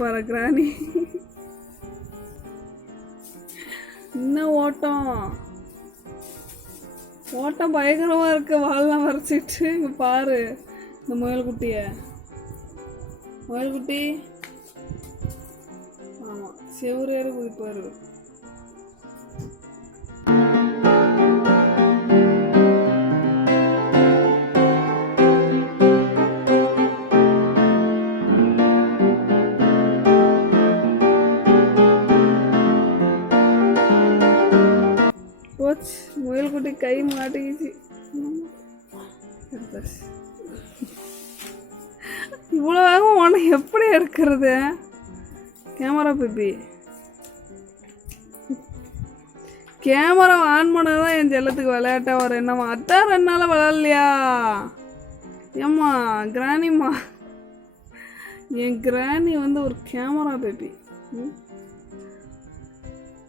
பாரு கிராணி. இன்னும் ஓட்டம் ஓட்டம் பயங்கரமா இருக்கு. வாழலாம் வரைச்சிட்டு இங்க பாரு இந்த முயல்குட்டிய. முயல்குட்டி ஆமா செவ்வரேறு குதிப்பாரு. போச்சு முயல்குட்டி கை மாட்டிக்கிச்சு. இவ்வளோ வேகம் உன்னை எப்படி எடுக்கிறது? கேமரா பேபி கேமரா ஆன் பண்ணதான் என் செல்லத்துக்கு விளையாட்டா வரும். என்னம்மா அதான் 2 நாளாக விளையாடலையா? ஏம்மா கிராணிம்மா, என் கிராணி வந்து ஒரு கேமரா பேபி.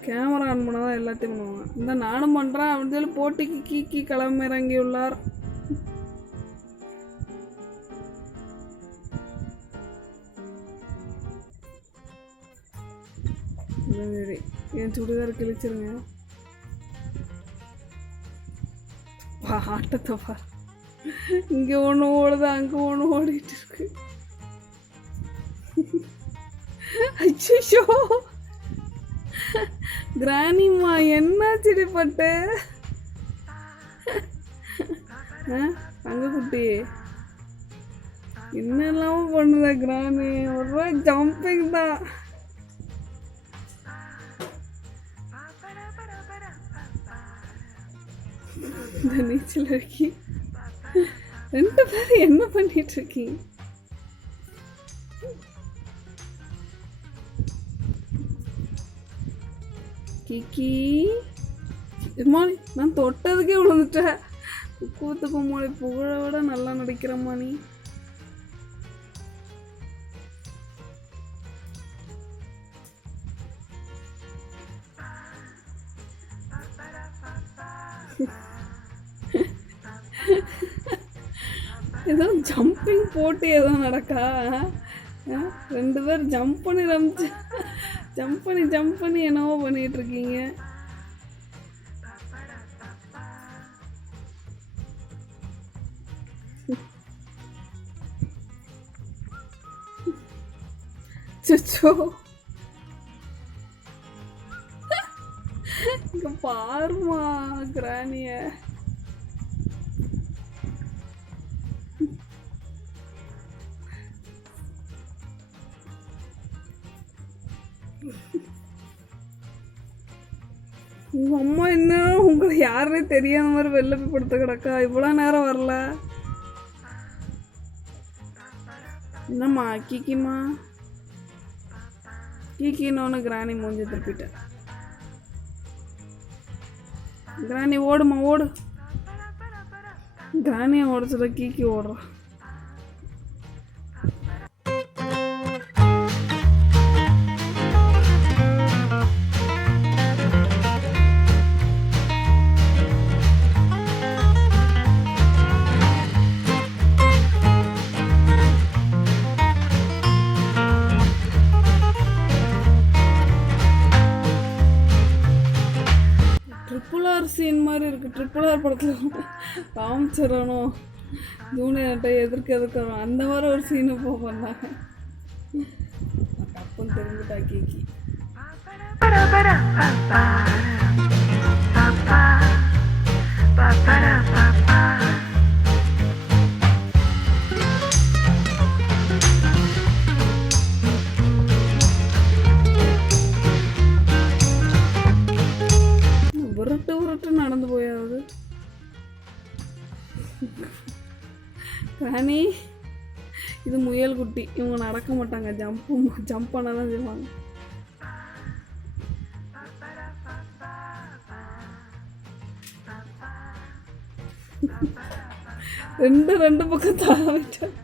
கேமரா ஆன் பண்ணதான் எல்லாத்தையும் பண்ணுவாங்க. இந்த நானும் பண்ணுறேன் அப்படின்னு சொல்லி போட்டிக்கு கீக்கி களமிறங்கியுள்ளார். சரி என் சுடிதார் கிழிச்சிருங்க. ஆட்டத்தை பாரு, இங்கே ஒன்று ஓடுது அங்கே ஒன்று ஓடிட்டு இருக்கு. அச்சோ கிராணிம்மா என்னாச்சுடி பட்டு? அங்க குட்டி என்னெல்லாம் பண்ணுத கிராணி? ஒரு ஜம்பிங் தான். இந்த நீச்சல் இருக்கி 2 பேரும் என்ன பண்ணிட்டு இருக்கீங்க? கிக்கி மாணி நான் தொட்டதுக்கே விழுந்துட்டேன். கூத்துக்கு மொழி புகழ விட நல்லா நடிக்கிறம்மா நீ. ஏதோ ஜம்பிங் போட்டு ஏதோ நடக்கா? 2 பேர் ஜம்ப் பண்ணி என்னவோ பண்ணிட்டு இருக்கீங்க. சுச்சோ இங்க பாருமா கிராணிய. உங்க அம்மா என்ன உங்களை யாருன்னே தெரியாத மாதிரி வெளில போய் படுத்த கிடக்கா? இவ்வளோ நேரம் வரல. என்னம்மா கீக்கிம்மா? கீக்கின்னு கிராணி மூஞ்சி திருப்பிட்டேன். கிராணி ஓடுமா ஓடு. கிராணியை ஓட சொல்ல கீக்கி ஓடுறான். சீன் மாதிரி இருக்கு. RRR படத்தில் காமிச்சிடணும் ஜூனியர்கிட்ட எதிர்க்க வரும் அந்த மாதிரி ஒரு சீனு பண்ணாங்க. அப்பன்னு தெரிஞ்சுட்டா கீக்கி. உருட்டு நடந்து போயாவது. ராணி இது முயல் குட்டி. இவங்க நடக்க மாட்டாங்க, ஜம்ப் பண்ணாதான் செய்வாங்க. ரெண்டு பக்கம் தாவிட்டேன்.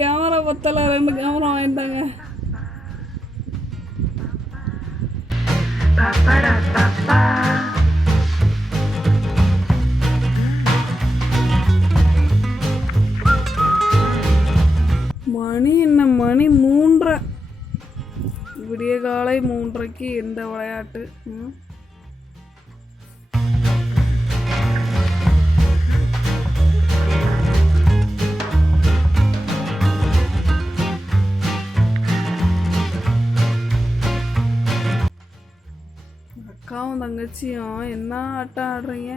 கேமரா பத்தல, 2 கேமரா வாங்கிட்டாங்க. மணி என்ன மணி 3:30. விடிய காலை 3:30க்கு எந்த விளையாட்டு? அக்காவும் தங்கச்சியும் என்ன ஆட்டம் ஆடுறீங்க?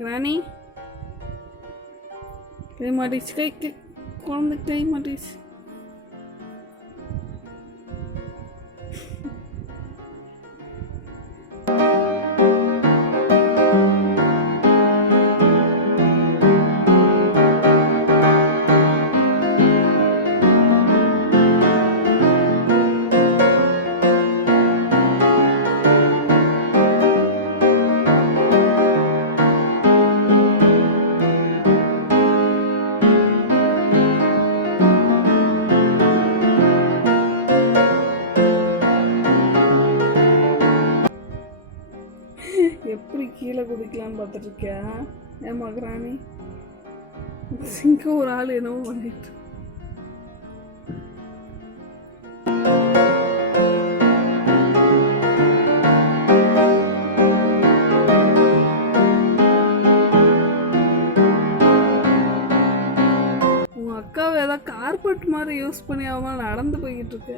கிரானி கை மாட்டிச்சு, கை குழந்தை கை மாட்டிச்சு. எப்படி கீழே குதிக்கலான்னு பார்த்துட்டு இருக்கியா? ஏமா கிராணி, சிங்க ஒரு ஆள் என்னவோ பண்ணிட்டு. உன் அக்காவை ஏதாவது கார்பெட் மாதிரி யூஸ் பண்ணி அவன் நடந்து போய்கிட்டு இருக்க.